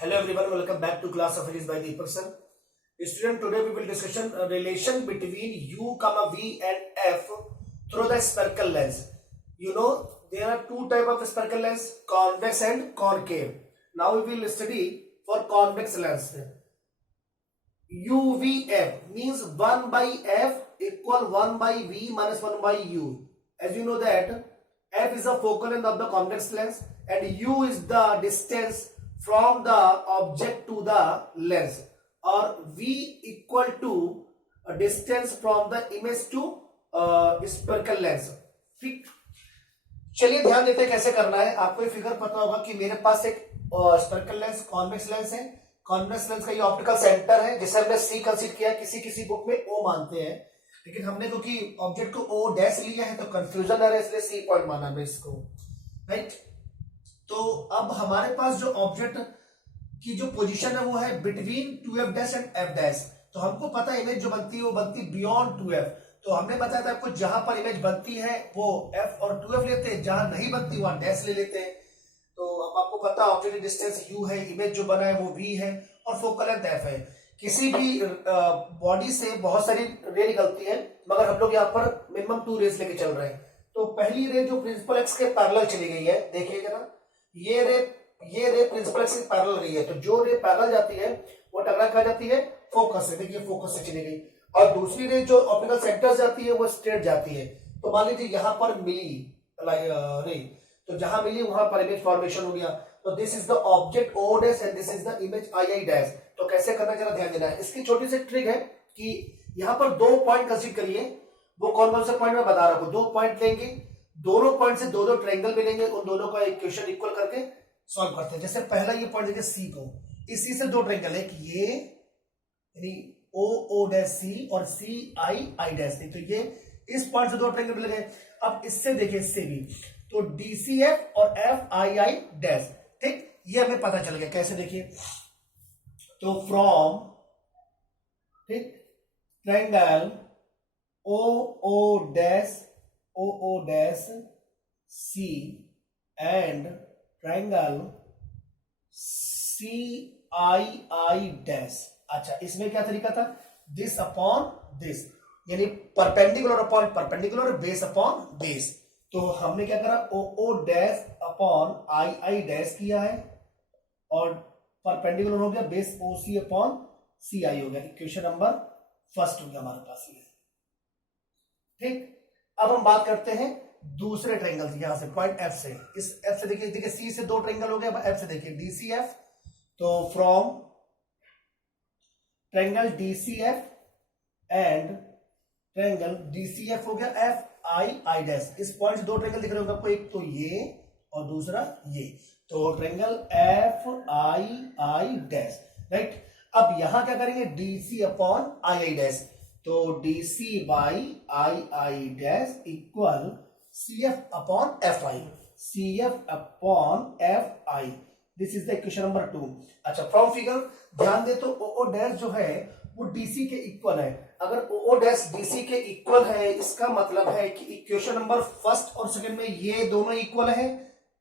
Hello everyone, welcome back to class of Physics by Deepak sir. Student, today we will discussion a relation between U, V and F through the spherical lens. You know there are two type of spherical lens, convex and concave. Now we will study for convex lens. UVF means 1 by F equal 1 by V minus 1 by U. As you know that F is the focal length of the convex lens and U is the distance from the object to the lens, or V equal to a distance from the image to spherical lens. ठीक, चलिए ध्यान देते हैं कैसे करना है. आपको ये फिगर पता होगा कि मेरे पास एक स्फेरिकल लेंस कॉन्वेक्स लेंस है. कॉन्वेक्स लेंस का ये ऑप्टिकल सेंटर है जिसे हमने सी कंसीडर किया. किसी बुक में ओ मानते हैं, लेकिन हमने क्योंकि ऑब्जेक्ट को ओ डैश लिया है तो कंफ्यूजन आ रहा है, इसलिए सी पॉइंट माना है इसको. राइट, तो अब हमारे पास जो ऑब्जेक्ट की जो पोजीशन है वो है between 2f dash and f dash. तो हमको पता है इमेज जो बनती है वो बनती है बियॉन्ड 2f. तो हमने बताया था आपको जहां पर इमेज बनती है वो f और 2f लेते हैं, जहां नहीं बनती वहां डैश ले लेते हैं. तो अब आपको पता है ऑब्जेक्ट डिस्टेंस u है, इमेज जो बना है वो v है और फोकल लेंथ f है. किसी भी बॉडी से बहुत सारी रे निकलती है, मगर हम लोग यहाँ पर मिनिमम 2 रेज लेके चल रहे हैं. तो पहली रे जो प्रिंसिपल एक्स के पैरेलल चली गई है, देखिएगा ना, ये रे प्रिंसिपल एक्स के पैरेलल गई है. तो जो रे पैरेलल जाती है वो टकरा खा जाती है फोकस से. देखिए फोकस से चली गई. और दूसरी रे जो ऑप्टिकल सेंटर जाती है वो स्ट्रेट जाती है. तो मान लीजिए यहां पर मिली रे, तो जहां मिली वहां पर इमेज फॉर्मेशन हो गया. तो this is the object O dash and this is the image I I dash. तो कैसे करना जरा ध्यान देना है. इसकी छोटी सी ट्रिक है कि यहां पर 2 पॉइंट कंसीडर करिए. वो कौन से पॉइंट में बता रहा हूं. 2 पॉइंट लेंगे, दोनों पॉइंट से दो ट्रायंगल मिलेंगे, उन दोनों का इक्वेशन इक्वल करके सॉल्व करते हैं. जैसे पहला ये पॉइंट देखिए सी को, इसी से 2 ट्रायंगल है कि ये यानी ओ ओ डैश सी और सी आई आई डैश. तो ये इस पॉइंट से 2 ट्रायंगल मिल गए. अब इससे देखिए इससे भी, तो डीसीएफ और एफ आई आई डैश. ठीक, ये हमें पता चल गया. कैसे देखिए, तो फ्रॉम ठीक triangle O O dash C and triangle C I I dash. अच्छा, इसमें क्या तरीका था, दिस अपॉन दिस, यानी perpendicular upon perpendicular, base upon base. तो हमने क्या करा, O O dash upon I I dash किया है और परपेंडिकुलर हो गया बेस ओ सी अपॉन सी आई हो गया. इक्वेशन नंबर फर्स्ट हो गया हमारे पास ये. ठीक, अब हम बात करते हैं दूसरे ट्रायंगल से. यहां से पॉइंट एफ से, इस एफ से देखिए सी से 2 ट्रायंगल हो गया. एफ से देखिए डीसीएफ. तो from triangle DCF and triangle DCF हो गया एफ आई आई डैश. इस पॉइंट से 2 ट्रायंगल दिख रहे होंगे आपको, एक तो ये और दूसरा ये. तो triangle F I I dash. Right, अब यहां क्या करेंगे, DC upon I I dash. तो DC by I I dash equal C F upon F I. C F upon F I, this is the equation number 2. अच्छा, from figure ध्यान दे तो O dash जो है वो डीसी के equal है. अगर ओ डैश डीसी के इक्वल है, इसका मतलब है कि इक्वेशन नंबर फर्स्ट और सेकंड में ये दोनों इक्वल है,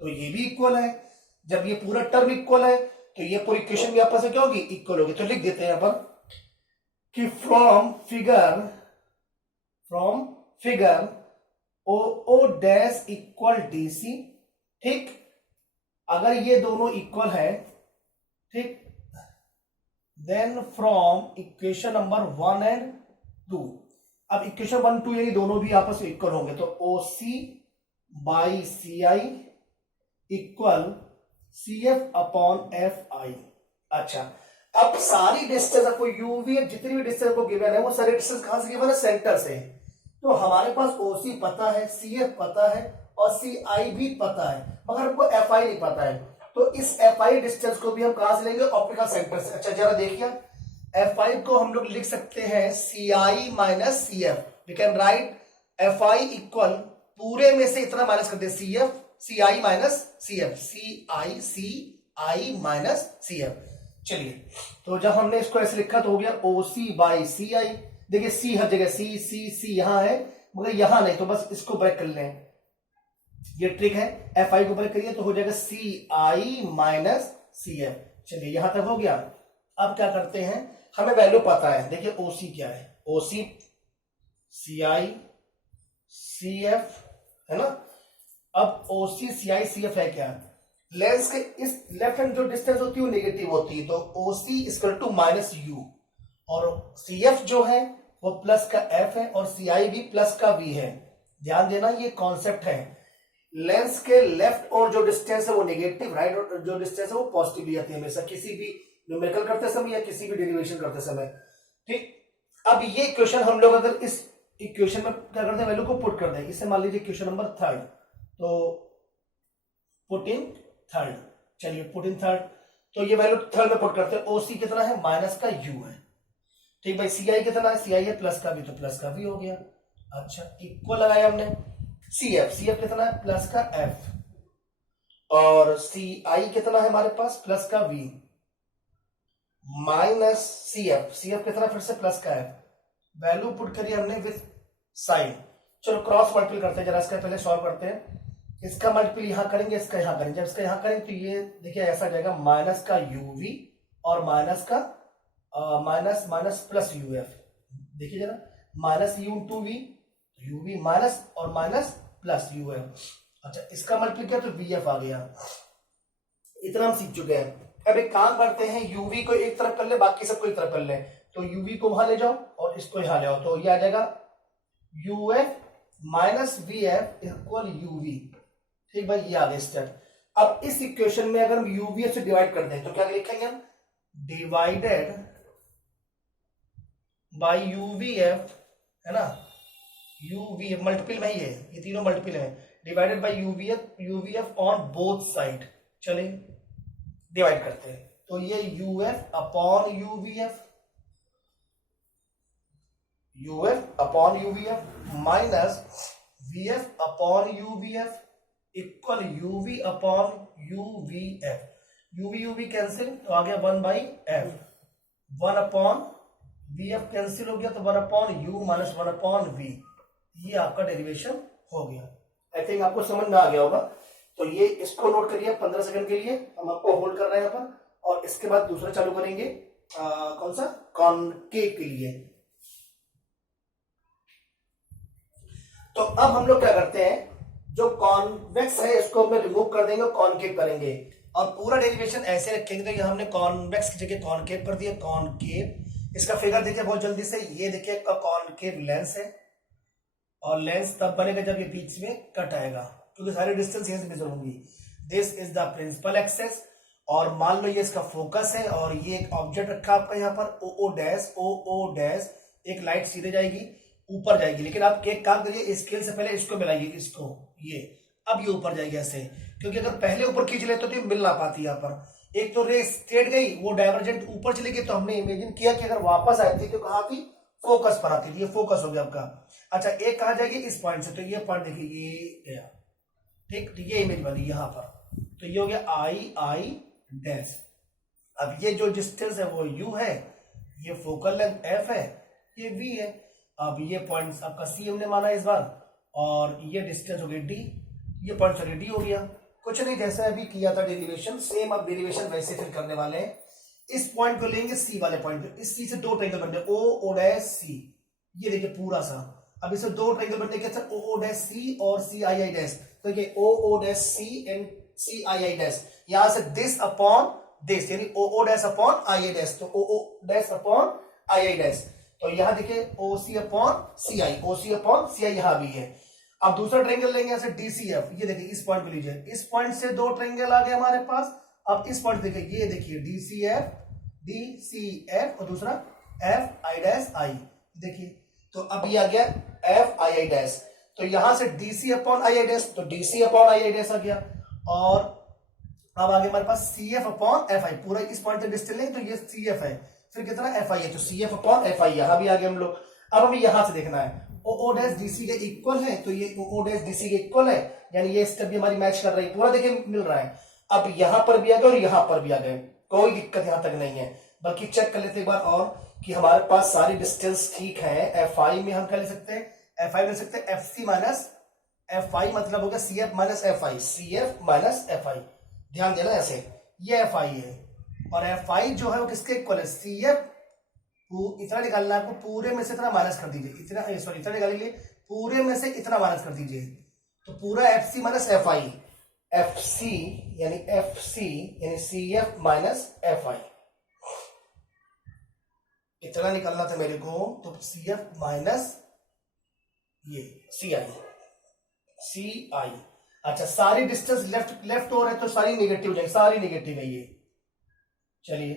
तो ये भी इक्वल है. जब ये पूरा टर्म इक्वल है तो ये पूरी इक्वेशन भी आपस में क्या होगी, इक्वल होगी. तो लिख देते हैं यहां पर कि from figure O dash equal DC. ठीक, अगर ये दोनों इक्वल है, ठीक, then from equation number 1 and 2. अब इक्वेशन 1 2 यानी दोनों भी आपस में इक्वल होंगे. तो O C by C I equal C F upon F I. अच्छा, अब सारी डिस्टेंस आपको यूवी जितनी भी डिस्टेंस को गिवन है वो सारी डिस्टेंस कहां से गिवन है, सेंटर से. तो हमारे पास ओसी पता है, सी एफ पता है और सी आई भी पता है, मगर हमको एफ आई नहीं पता है. तो इस एफ आई डिस्टेंस को भी हम कहां से लेंगे, ऑप्टिकल सेंटर से. अच्छा, जरा देखिए एफ आई को हम लोग लिख सकते हैं C I minus C F. We can write F I equal, पूरे में से इतना माइनस करते हैं, C F C I minus C F, C I minus C F. चलिए, तो जब हमने इसको ऐसे लिखा तो हो गया ओ सी बाई सी आई. देखिए सी हर जगह, सी यहां है मगर यहां नहीं, तो बस इसको ब्रेक कर लें. ये ट्रिक है, एफ आई को ब्रेक करिए तो हो जाएगा सी आई माइनस सी एफ. चलिए यहां तक हो गया। अब क्या करते हैं, हमें वैल्यू पता है, देखिए ओसी क्या है, ओसी सी आई सी एफ है ना। अब ओसी सी आई सी एफ है क्या, लेंस के इस लेफ्ट हैंड जो डिस्टेंस होती है वो नेगेटिव होती है, तो ओसी इक्वल टू माइनस यू, और सी एफ जो है वो प्लस का एफ है और सी आई भी प्लस का वी है। ध्यान देना ये कॉन्सेप्ट है, लेंस के लेफ्ट और जो डिस्टेंस है वो नेगेटिव, राइट और जो डिस्टेंस है वो पॉजिटिव आती है हमेशा, किसी भी न्यूमेरिकल करते समय या किसी भी डेरिवेशन करते समय। ठीक, अब ये इक्वेशन हम लोग अगर इस इक्वेशन में क्या करते हैं, वैल्यू को पुट कर दें, इससे मान लीजिए इक्वेशन नंबर थर्ड, तो पुट इन थर्ड, चलिए पुट इन थर्ड, तो ये वैल्यू थर्ड में पुट करते हैं। ओसी कितना है, माइनस का यू है, ठीक भाई। सी आई कितना है, सी आई है प्लस का भी, तो प्लस का भी हो गया। अच्छा, इक्वल लगाया हमने। सी एफ कितना है, प्लस का एफ, और सी आई कितना है हमारे पास, प्लस का वी, माइनस सी एफ कितना, फिर से प्लस का एफ, वैल्यू पुट करिए हमने विथ साइन। चलो क्रॉस मल्टीपल करते हैं जरा, इसका पहले सॉल्व करते हैं। इसका मल्टीपल यहां करेंगे, इसका यहां करेंगे, जब इसका यहां करेंगे तो ये देखिए ऐसा जाएगा, माइनस का यूवी और माइनस का minus minus plus u f, देखिए जरा, minus u to v, uv minus और माइनस प्लस यू एफ। अच्छा, इसका मल्टीपल किया तो वी एफ आ गया। इतना हम सीख चुके हैं। अब एक काम करते हैं, यूवी को एक तरफ कर ले, बाकी सबको एक तरफ कर ले, तो यूवी को वहां ले जाओ और इसको यहां ले आओ, तो ये आ जाएगा U F minus V F equal UV. ठीक भाई, ये आ गया स्टेप। अब इस इक्वेशन में अगर हम यूवी से डिवाइड कर दें तो क्या लिखेंगे हम, डिवाइडेड बाय यूवीएफ, है ना, यूवीएफ मल्टीपल में ही है, ये तीनों मल्टीपल है, divided by UVF on both side. चलिए डिवाइड करते हैं, तो ये UF upon UVF, UF upon UVF minus VF upon UVF equal UV upon UVF. UV UV cancel तो आ गया 1 by F, 1 upon V F cancel हो गया तो 1 upon U minus 1 upon V. ये आपका डेरिवेशन हो गया। आई थिंक आपको समझ में आ गया होगा। तो ये इसको नोट करिए 15 सेकंड के लिए, हम आपको होल्ड कर रहे हैं यहाँ पर, और इसके बाद दूसरा चालू करेंगे कौन सा, कॉनकेव के लिए। तो अब हम लोग क्या करते हैं, जो कॉन्वेक्स है इसको हम रिमूव कर देंगे और कॉनकेव करेंगे, और पूरा डेरिवेशन ऐसे रखेंगे। तो ये हमने कॉन्वेक्स की जगह कॉनकेव कर दिया, कॉनकेव। इसका फिगर देखिए बहुत जल्दी से, ये देखिए कॉनकेव लेंस है, और लेंस तब बनेगा जब ये बीच में कट आएगा, क्योंकि सारे डिस्टेंस यहां से मेजर होंगी। This is the principal axis, और मान लो ये इसका फोकस है, और ये एक ऑब्जेक्ट रखा आपका यहाँ पर ओ ओ डैश, एक लाइट सीधे जाएगी ऊपर जाएगी, लेकिन आप एक काम करिए, स्केल से पहले इसको मिलाइए, इसको, ये अब ये ऊपर जाएगी ऐसे, क्योंकि अगर पहले ऊपर खींच लेते तो ये मिल ना पाती यहाँ पर। एक तो रे स्ट्रेट गई, वो डाइवर्जेंट ऊपर चली गई, तो हमने इमेजिन किया कि अगर वापस आई थी तो कहाँ थी, फोकस पर आती थी, ये फोकस हो गया आपका। अच्छा, एक कहा जाएगी इस पॉइंट से, तो ये पॉइंट देखिए ये गया, ठीक, तो ये इमेज बनी यहाँ पर, तो ये हो गया आई डैश। अब ये जो डिस्टेंस है वो यू है, ये फोकल लेंथ एफ है, ये वी है। अब ये पॉइंट आपका सी हमने माना इस बार, और ये डिस्टेंस हो गई डी, ये पॉइंट सॉरी डी हो गया। कुछ नहीं, जैसे अभी किया था डेरिवेशन, सेम अब डेरिवेशन वैसे फिर करने वाले हैं। इस पॉइंट को लेंगे सी वाले पॉइंट पे, इस सी से दो ट्रायंगल बनने, ओ डैश सी, ये देखिए पूरा सा। अब इससे दो ट्रायंगल बनने के, ओ डैश सी और सी आई डैश, तो ये O dash C and C I dash, यहां से दिस अपॉन दिस, यानी O dash upon I dash, तो O dash upon I dash, तो यहां देखिए ओ सी अपॉन सी आई, ओ सी अपॉन सी आई यहां भी है। अब दूसरा ट्रायंगल लेंगे यहां से डीसीएफ, ये देखिए इस पॉइंट पे लीजिए, इस पॉइंट से दो ट्रायंगल आ गए हमारे पास। अब इस पॉइंट देखिए, ये देखिए डीसीएफ और दूसरा एफ आई डैश आई, देखिए, तो अब ये आ गया एफ आई डैश, तो यहां से डीसी अपॉन आई डैश, तो डीसी अपॉन आई डैश आ गया, और अब आगे हमारे पास C F upon F I, पूरा इस पॉइंट से डिस्टेंस लेंगे तो ये सी एफ है, फिर कितना एफ आई है, तो C F upon F I, यहां भी आ गए हम लोग। अब हमें यहां से देखना है, ओ डैश डीसी के इक्वल है, तो ये ओ डैश डीसी के इक्वल है, यानी ये स्टेप भी हमारी मैच कर रही है, पूरा देखिए मिल रहा है। अब यहां पर भी आ गए और यहां पर भी आ गए, कोई दिक्कत यहां तक नहीं है। बल्कि चेक कर लेते एक बार और कि हमारे पास सारी डिस्टेंस ठीक है। एफ आई में हम क्या ले सकते हैं, एफ आई ले सकते हैं F C minus F I, मतलब हो गया C F minus F I, C F minus F I, ध्यान देना ऐसे, ये एफ आई है, और एफ आई जो है वो किसके इक्वल है, सी एफ, इतना निकालना है आपको, पूरे में से इतना माइनस कर दीजिए, इतना सॉरी इतना निकालने के लिए पूरे में से इतना माइनस कर दीजिए, तो पूरा F C minus F I, F C यानी C F minus F I, इतना निकालना था मेरे को, तो सी एफ माइनस ये सी आई। अच्छा, सारी डिस्टेंस लेफ्ट हो रहे तो सारी नेगेटिव जाएगी, सारी नेगेटिव है ये। चलिए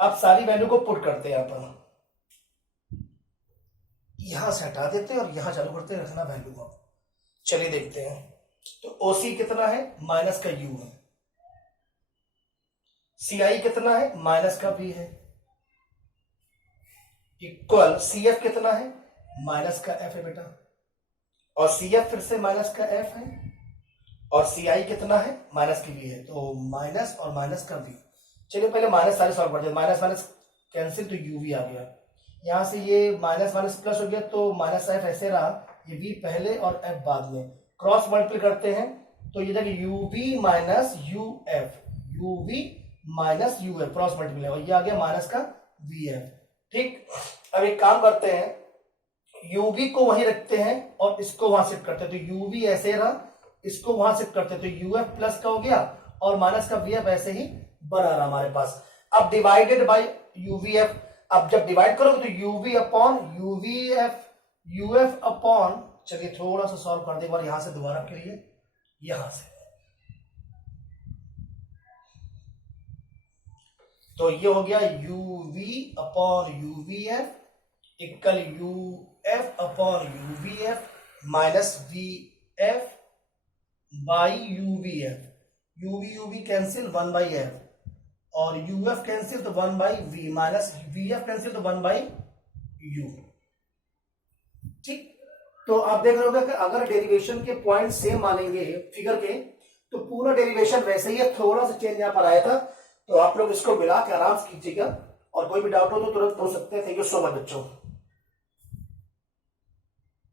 अब सारी वैल्यू को पुट करते हैं अपन, यहां से हटा देते हैं और यहां चालू करते हैं रखना वैल्यू को। चलिए देखते हैं, तो ओसी कितना है, माइनस का यू है, सी आई कितना है, माइनस का बी है, इक्वल सी एफ कितना है, माइनस का एफ है बेटा, और सी एफ फिर से माइनस का एफ है, और सी आई कितना है, माइनस की बी है, तो माइनस और माइनस का बी। चलिए पहले माइनस सारे सॉल्व कर दिया, माइनस माइनस कैंसिल तो यू वी आ गया, यहां से ये माइनस माइनस प्लस हो गया, तो माइनस एफ ऐसे रहा, ये वी पहले और एफ बाद में, क्रॉस मल्टीप्लाई करते हैं तो ये देखिए u v minus u f, u v minus u f cross multiply, और ये आ गया माइनस का वी एफ। ठीक, अब एक काम करते हैं, यूवी को वहीं रखते हैं और इसको वहां शिफ्ट करते हैं, तो यूवी ऐसे रहा, इसको वहां शिफ्ट करते हैं, तो यूएफ प्लस का हो गया और माइनस का वीएफ ऐसे ही बना रहा हमारे पास। अब डिवाइडेड बाय यूवीएफ, अब जब डिवाइड करोगे तो UV upon UVF, UF upon, चलिए थोड़ा सा सॉल्व कर दे एक बार यहां से दोबारा के लिए, यहां से, तो ये हो गया UV upon UVF equal UF upon UVF minus VF by UVF, UV cancel 1 by F, और यूएफ कैंसिल तो 1 by V, minus VF cancel तो 1 बाई यू। ठीक, तो आप देख रहे होगे कि अगर डेरिवेशन के पॉइंट सेम मानेंगे फिगर के, तो पूरा डेरिवेशन वैसे ही है, थोड़ा सा चेंज यहां पर आया था, तो आप लोग इसको मिला के आराम से कीजिएगा, और कोई भी डाउट हो तो तुरंत पूछ सकते हैं। थैंक यू सो मच बच्चों।